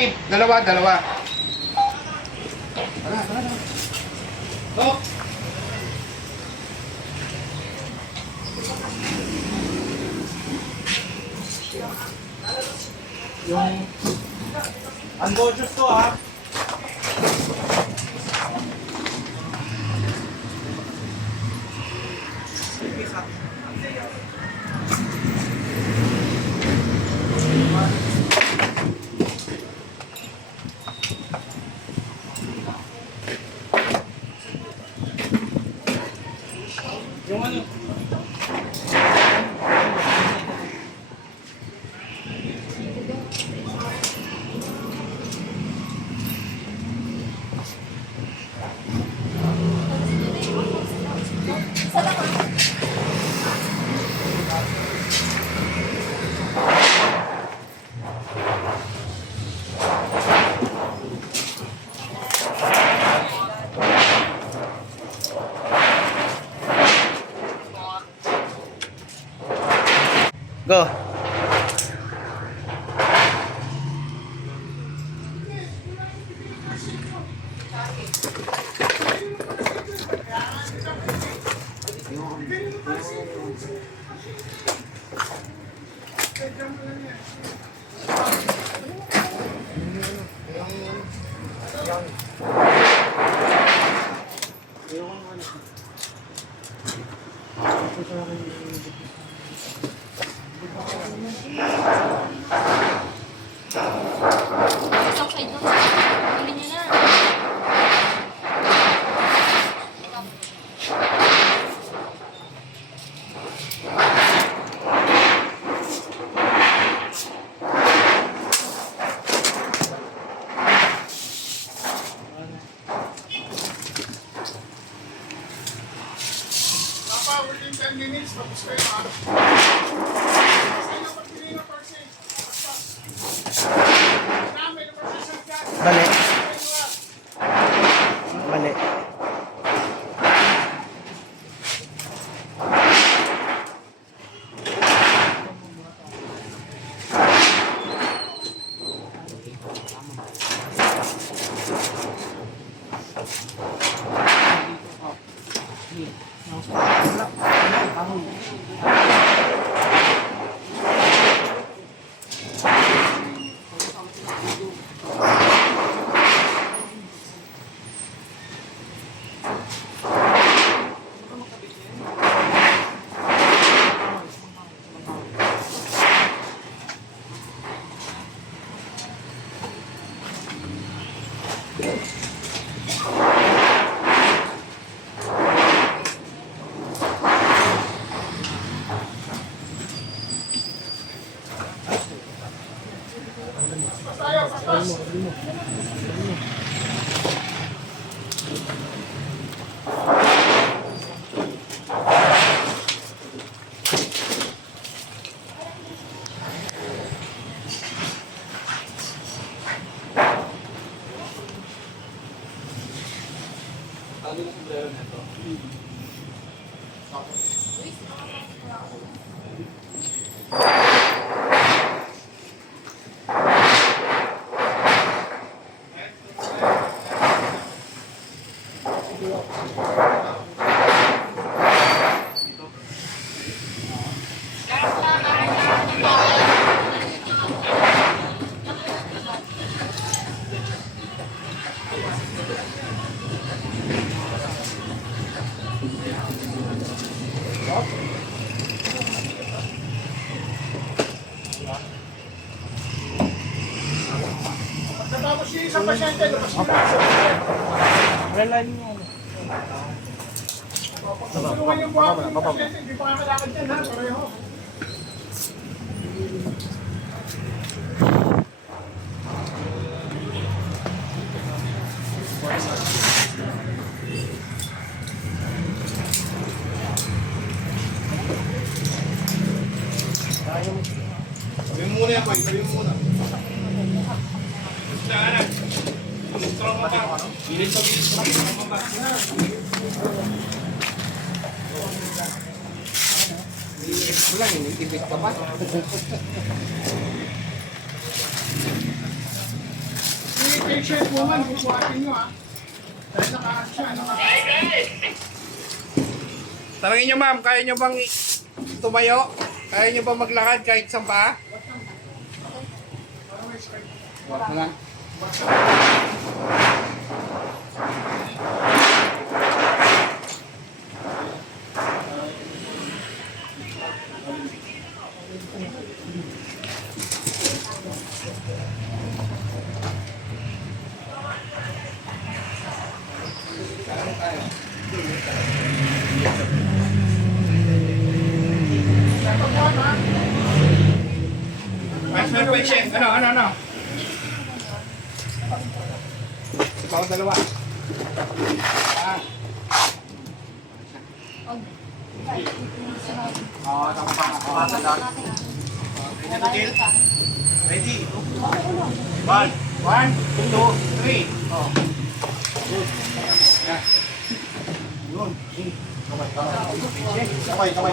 Dalawa, dalawa. Tara, tara, tara. Go! Yung unconscious to ha. Yung ano? Go. Within 10 minutes, tapos kayo ha. Bali. Bali. Tapos yung isang pasyente, tapos yung Reline mo. tulungan yung buha ko yung pasyente, hindi pa kakalakad yan ha, pareho. Sabi mo muna yan, boy. Sabi mo muna. Strong mo pa. Bilis sa bilis. Wala, iniibig ka pa. patient woman, bubuhatin nyo ha. Dahil siya, Tanungin nyo ma'am, kaya nyo bang tumayo? Kaya nyo bang maglakad kahit isang paa? Wala. Vice Mayor patient, ano? Ikaw dalawa. Tama pa. Ready? One, two, three. Yan. Yun. Kamay.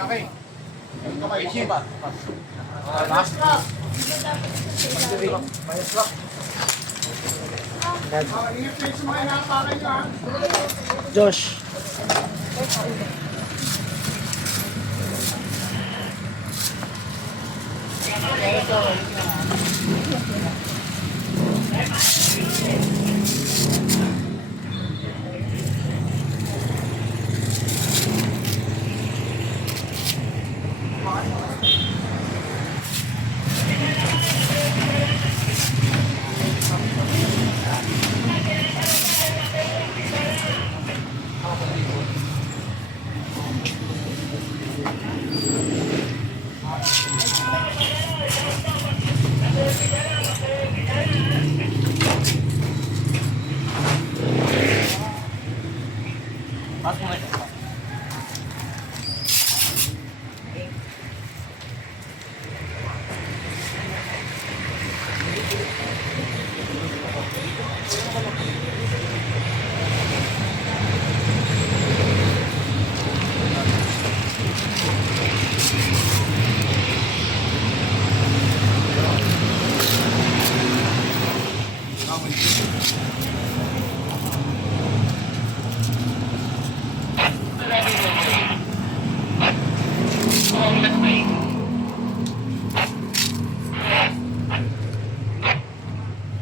Okay. Patient. Last. ingat kayo sa mga inaakalan nyo ha. Josh.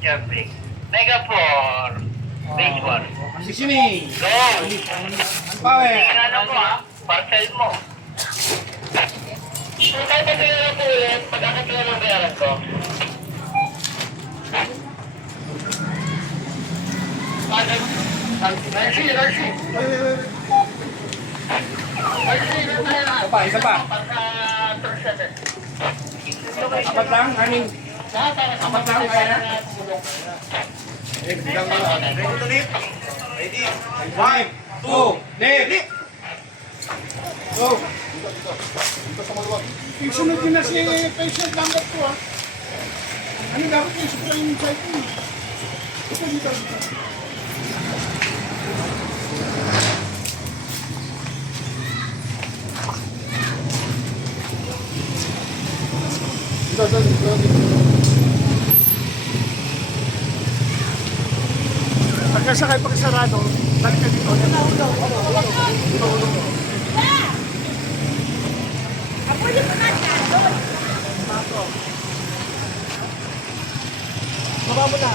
Jumping. Mega 4. Base 1. Positioning. Go! Power. Ano mo ha? Parcel mo. Kung tayo pa sa'yo na po ulit, pagkakit ko ng bayaran ko. Nancy. Isa pa. Apat lang, aning. Apat lang, kaya na. Ready to lift? Ready? 1, 2, lift! Go! Isunod nyo na si patient number 2 ha. Ano dapat yung supply yung site mo? Dito. Pagkasakay, pagkasarado, balik ka dito. Baba mo na.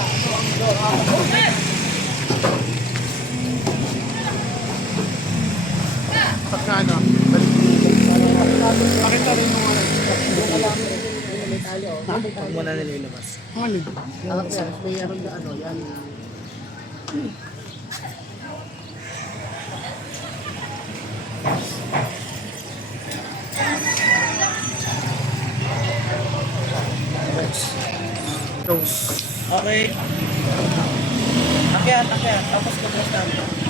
Pagka ano, balik pakita rin yung Huwag mo na nililabas. ano. Okay. Akyat. Tapos maglas namin.